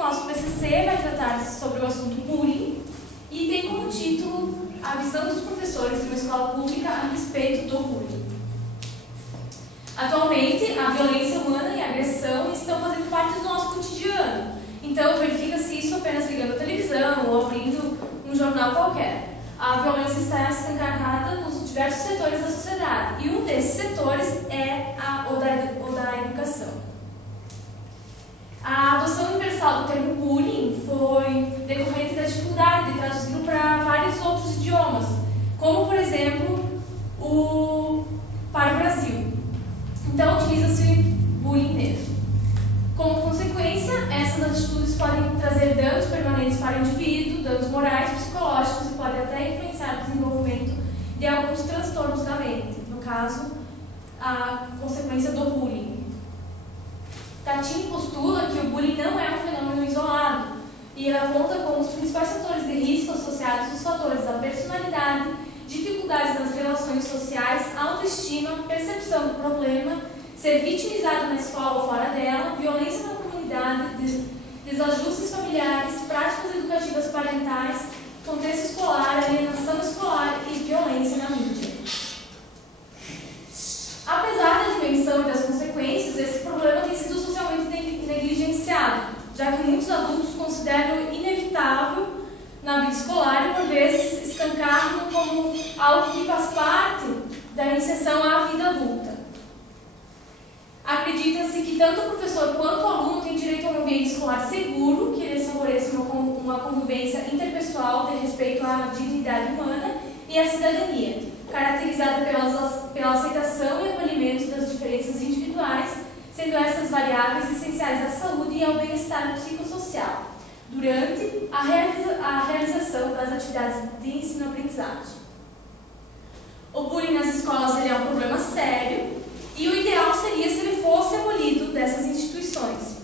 nosso PCC vai tratar sobre o assunto bullying e tem como título a visão dos professores de uma escola pública a respeito do bullying. Atualmente, a violência humana e a agressão estão fazendo parte do nosso cotidiano. Então, verifica-se isso apenas ligando a televisão ou abrindo um jornal qualquer. A violência está escancarada nos diversos setores da sociedade, e um desses setores é o da educação. A adoção universal do termo bullying foi decorrente da dificuldade de traduzi-lo para vários outros idiomas, como, por exemplo, para o Brasil. Então, utiliza-se bullying mesmo. Como consequência, essas atitudes podem trazer danos permanentes para o indivíduo, danos morais, psicológicos e podem até influenciar o desenvolvimento de alguns transtornos da mente, no caso, a consequência do bullying. Tatin postula que o bullying não é um fenômeno isolado e ela aponta como os principais fatores de risco associados os fatores da personalidade, dificuldades nas relações sociais, autoestima, percepção do problema, ser vitimizado na escola ou fora dela, violência na comunidade, desajustes familiares, práticas educativas parentais, contexto escolar, alienação escolar e violência na mídia. Apesar da dimensão e das consequências, esse problema tem sido socialmente negligenciado, já que muitos adultos consideram inevitável na vida escolar e, por vezes, escancaram como algo que faz parte da inserção à vida adulta. Acredita-se que tanto o professor quanto o aluno têm direito a um ambiente escolar seguro, que lhes favoreça uma convivência interpessoal de respeito à dignidade humana e à cidadania, caracterizada pela aceitação e acolhimento das diferenças individuais, sendo essas variáveis essenciais à saúde e ao bem-estar psicossocial, durante a realização das atividades de ensino-aprendizagem. O bullying nas escolas é um problema sério e o ideal seria se ele fosse abolido dessas instituições.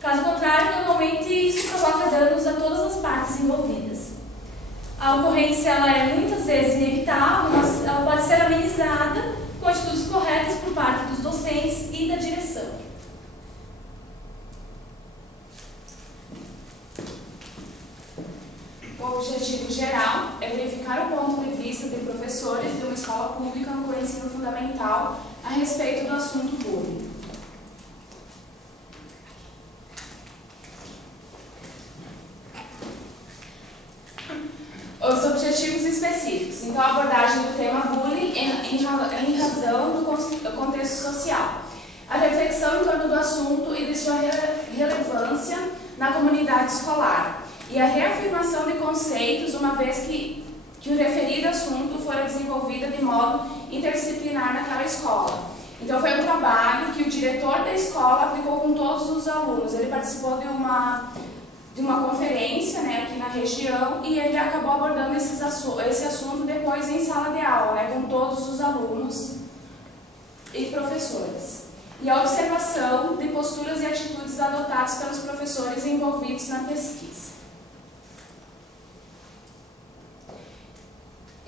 Caso contrário, normalmente isso provoca danos a todas as partes envolvidas. A ocorrência ela é muitas vezes inevitável, mas ela pode ser amenizada com atitudes corretas por parte dos docentes e da direção. O objetivo geral é verificar o ponto de vista de professores de uma escola pública no ensino fundamental a respeito do assunto bullying. Os objetivos específicos. Então, a abordagem do tema bullying em razão do contexto social. A reflexão em torno do assunto e de sua relevância na comunidade escolar. E a reafirmação de conceitos, uma vez que o referido assunto fora desenvolvido de modo interdisciplinar naquela escola. Então, foi um trabalho que o diretor da escola aplicou com todos os alunos. Ele participou de uma conferência, né, aqui na região, e ele acabou abordando esse assunto depois em sala de aula, né, com todos os alunos e professores. E a observação de posturas e atitudes adotadas pelos professores envolvidos na pesquisa.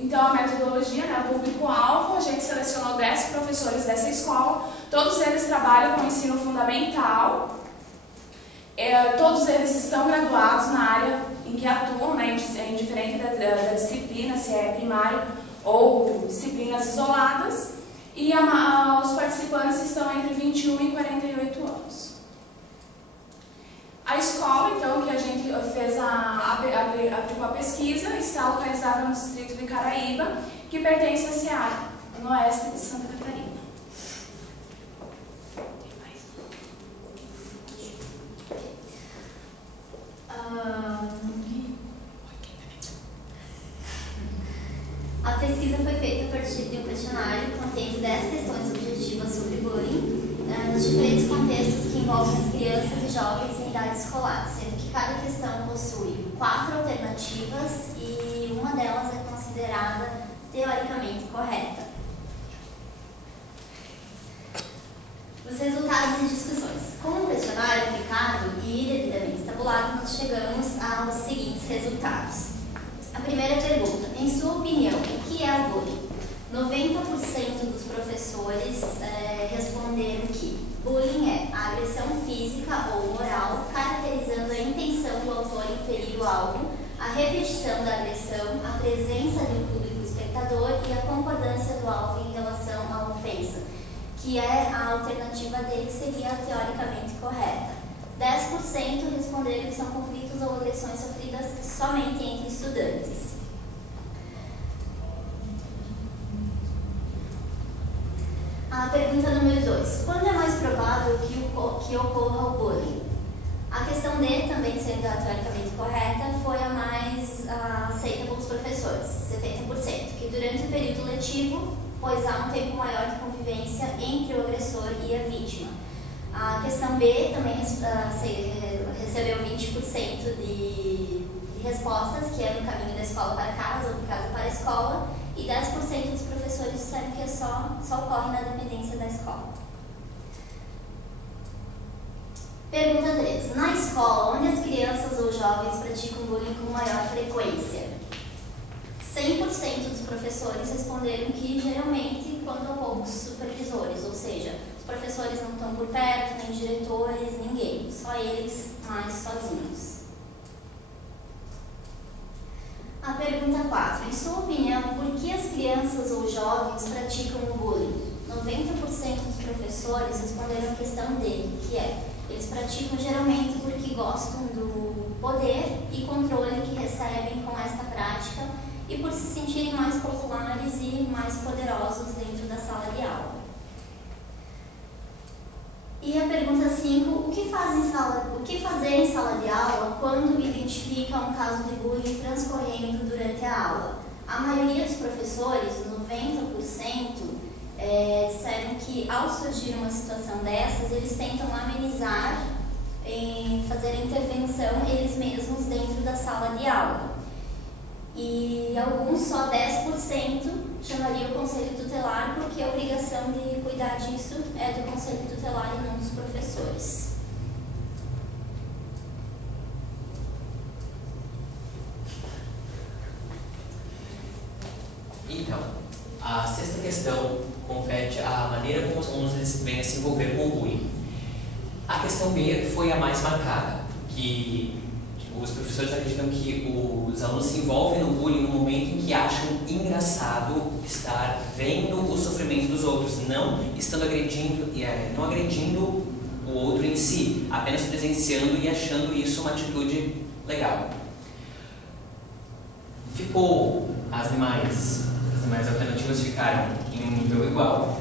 Então, a metodologia, né, o público-alvo, a gente selecionou 10 professores dessa escola, todos eles trabalham com o ensino fundamental, todos eles estão graduados na área em que atuam, né, indiferente da disciplina, se é primário ou disciplinas isoladas, e os participantes estão entre 21 e 48 anos. A escola, então, que a gente fez aplicou a pesquisa, está localizada no distrito de Caraíba, que pertence à Seara, no oeste de Santa Catarina. A pesquisa foi feita a partir de um questionário contendo 10 questões objetivas sobre bullying, nos diferentes contextos que envolvem as crianças e jovens em idade escolar, sendo que cada questão possui 4 alternativas e uma delas é considerada teoricamente correta. Os resultados e discussões. Com o questionário aplicado e devidamente tabulado, nós chegamos aos seguintes resultados. A primeira pergunta: em sua opinião, o que é o bullying? 90% dos professores responderam que bullying é a agressão física ou moral caracterizando a que é a alternativa D, que seria a teoricamente correta. 10% responderam que são conflitos ou agressões sofridas somente entre estudantes. A pergunta número 2. Quando é mais provável que ocorra o bullying? A questão D, também sendo a teoricamente correta, foi a mais aceita pelos professores, 70%, que durante o período letivo, pois há um tempo maior de convivência entre o agressor e a vítima. A questão B também recebeu 20% de respostas, que é no caminho da escola para casa ou de casa para a escola, e 10% dos professores disseram que só ocorre na dependência da escola. Pergunta 3. Na escola, onde as crianças ou jovens praticam bullying com maior frequência? 100% dos professores responderam que geralmente quando há poucos supervisores, ou seja, os professores não estão por perto, nem diretores, ninguém, só eles mais sozinhos. A pergunta 4. Em sua opinião, por que as crianças ou jovens praticam o bullying? 90% dos professores responderam a questão D, que é: eles praticam geralmente porque gostam do poder e controle que recebem com esta prática e por se sentirem mais populares e mais poderosos dentro da sala de aula. E a pergunta 5, o que fazer em sala de aula quando identifica um caso de bullying transcorrendo durante a aula? A maioria dos professores, 90%, disseram que ao surgir uma situação dessas, eles tentam amenizar em fazer a intervenção eles mesmos dentro da sala de aula. E alguns, só 10%, chamariam o conselho tutelar, porque a obrigação de cuidar disso é do conselho tutelar e não dos professores. Então, a sexta questão compete à maneira como os alunos vêm a se envolver com o bullying. A questão B foi a mais marcada, que os professores acreditam que os alunos se envolvem no bullying no momento em que acham engraçado estar vendo o sofrimento dos outros, não estando não agredindo o outro em si, apenas presenciando e achando isso uma atitude legal. As demais alternativas ficaram em um nível igual.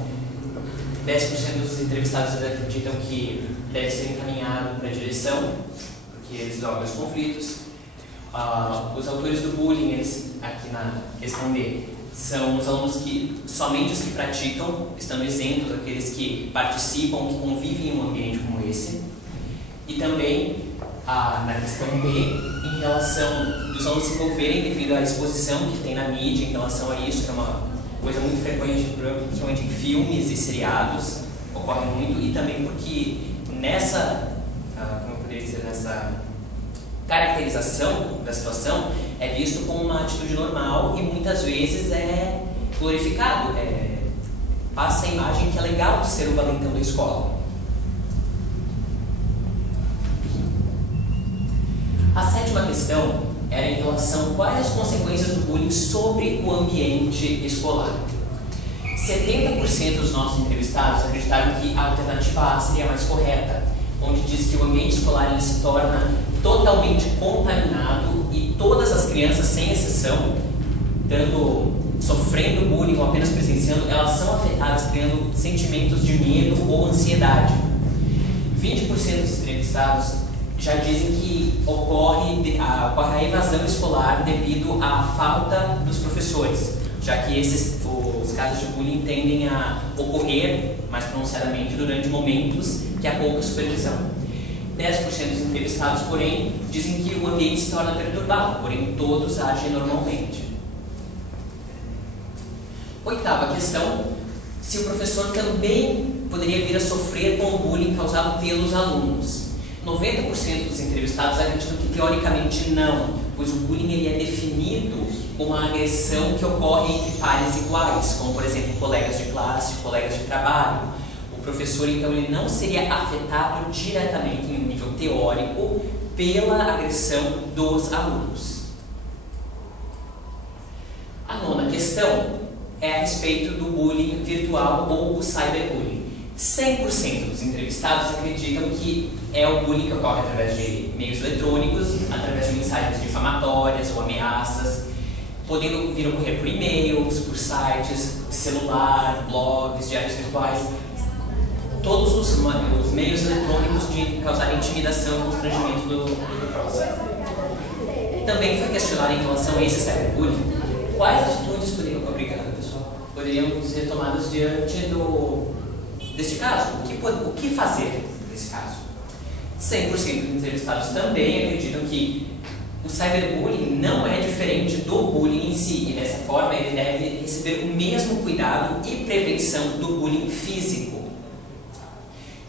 10% dos entrevistados acreditam que deve ser encaminhado para a direção, porque eles resolvem os conflitos. Os autores do bullying, aqui na questão D, são os alunos somente os que praticam, estando isentos daqueles que participam, que convivem em um ambiente como esse. E também, na questão B, em relação dos alunos se envolverem devido à exposição que tem na mídia em relação a isso, que é uma coisa muito frequente, principalmente em filmes e seriados, ocorre muito, e também porque nessa caracterização da situação é visto como uma atitude normal e muitas vezes é glorificado, passa a imagem que é legal ser o valentão da escola. A sétima questão era em relação a quais as consequências do bullying sobre o ambiente escolar. 70% dos nossos entrevistados acreditaram que a alternativa A seria a mais correta, onde diz que o ambiente escolar ele se torna totalmente contaminado e todas as crianças, sem exceção, sofrendo bullying ou apenas presenciando, elas são afetadas, criando sentimentos de medo ou ansiedade. 20% dos entrevistados já dizem que ocorre a evasão escolar devido à falta dos professores, já que os casos de bullying tendem a ocorrer mais pronunciadamente durante momentos que há pouca supervisão. 10% dos entrevistados, porém, dizem que o ambiente se torna perturbado, porém todos agem normalmente. Oitava questão, se o professor também poderia vir a sofrer com o bullying causado pelos alunos. 90% dos entrevistados acreditam que teoricamente não, pois o bullying ele é definido como uma agressão que ocorre entre pares iguais, como por exemplo colegas de classe, colegas de trabalho. O professor então ele não seria afetado diretamente em um nível teórico pela agressão dos alunos. A nona questão é a respeito do bullying virtual ou o cyberbullying. 100% dos entrevistados acreditam que o bullying que ocorre através de meios eletrônicos, através de mensagens difamatórias ou ameaças, podendo vir a ocorrer por e-mails, por sites, celular, blogs, diários virtuais, todos os meios eletrônicos de causar intimidação e constrangimento do próximo. Também foi questionado em relação a esse cyberbullying, quais atitudes poderiam ser tomadas diante deste caso? O que fazer nesse caso? 100% dos entrevistados também acreditam que o cyberbullying não é diferente do bullying em si, e dessa forma ele deve receber o mesmo cuidado e prevenção do bullying físico.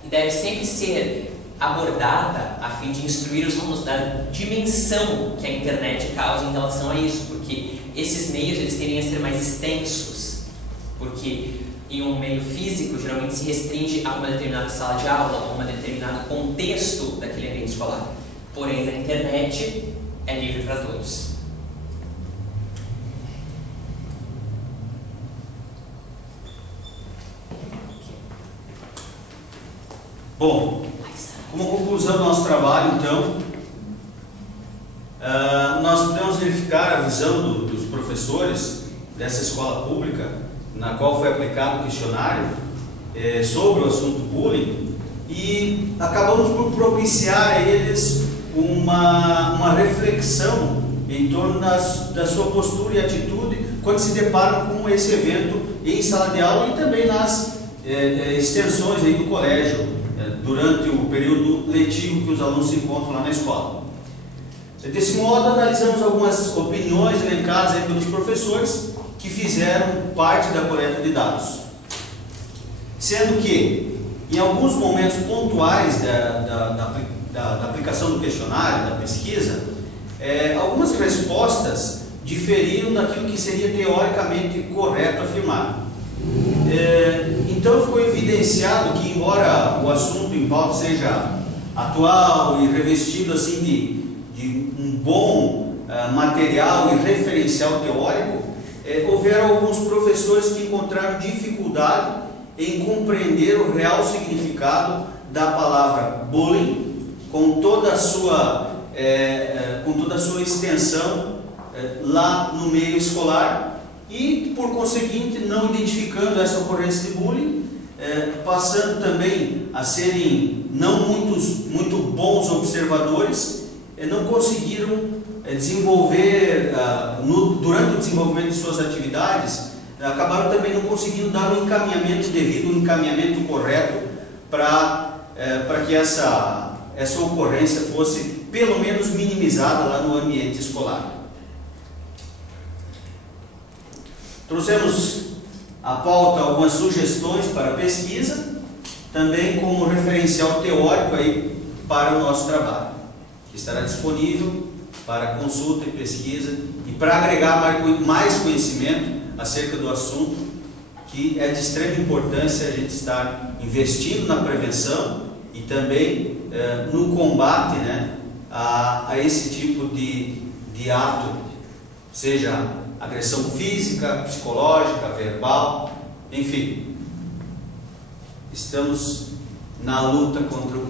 E deve sempre ser abordada a fim de instruir os alunos da dimensão que a internet causa em relação a isso, porque esses meios eles tendem a ser mais extensos, porque em um meio físico geralmente se restringe a uma determinada sala de aula, a um determinado contexto daquele ambiente escolar, porém na internet é livre para todos. Bom, como conclusão do nosso trabalho, então, nós podemos verificar a visão dos professores dessa escola pública, na qual foi aplicado o questionário sobre o assunto bullying, e acabamos por propiciar a eles uma reflexão em torno da sua postura e atitude quando se deparam com esse evento em sala de aula e também nas extensões aí do colégio, durante o período letivo que os alunos se encontram lá na escola. Desse modo, analisamos algumas opiniões elencadas aí pelos professores que fizeram parte da coleta de dados. Sendo que, em alguns momentos pontuais da aplicação do questionário, da pesquisa, algumas respostas diferiram daquilo que seria teoricamente correto afirmar. Então ficou evidenciado que, embora o assunto em pauta seja atual e revestido assim de um bom material e referencial teórico, houveram alguns professores que encontraram dificuldade em compreender o real significado da palavra bullying com toda a sua extensão lá no meio escolar e, por conseguinte, não identificando essa ocorrência de bullying, passando também a serem não muito bons observadores, não conseguiram desenvolver, durante o desenvolvimento de suas atividades, acabaram também não conseguindo dar um encaminhamento devido, um encaminhamento correto para que essa ocorrência fosse pelo menos minimizada lá no ambiente escolar. Trouxemos à pauta algumas sugestões para pesquisa, também como referencial teórico aí para o nosso trabalho, que estará disponível para consulta e pesquisa e para agregar mais conhecimento acerca do assunto, que é de extrema importância a gente estar investindo na prevenção e também no combate, né, a esse tipo de ato, seja agressão física, psicológica, verbal, enfim. Estamos na luta contra o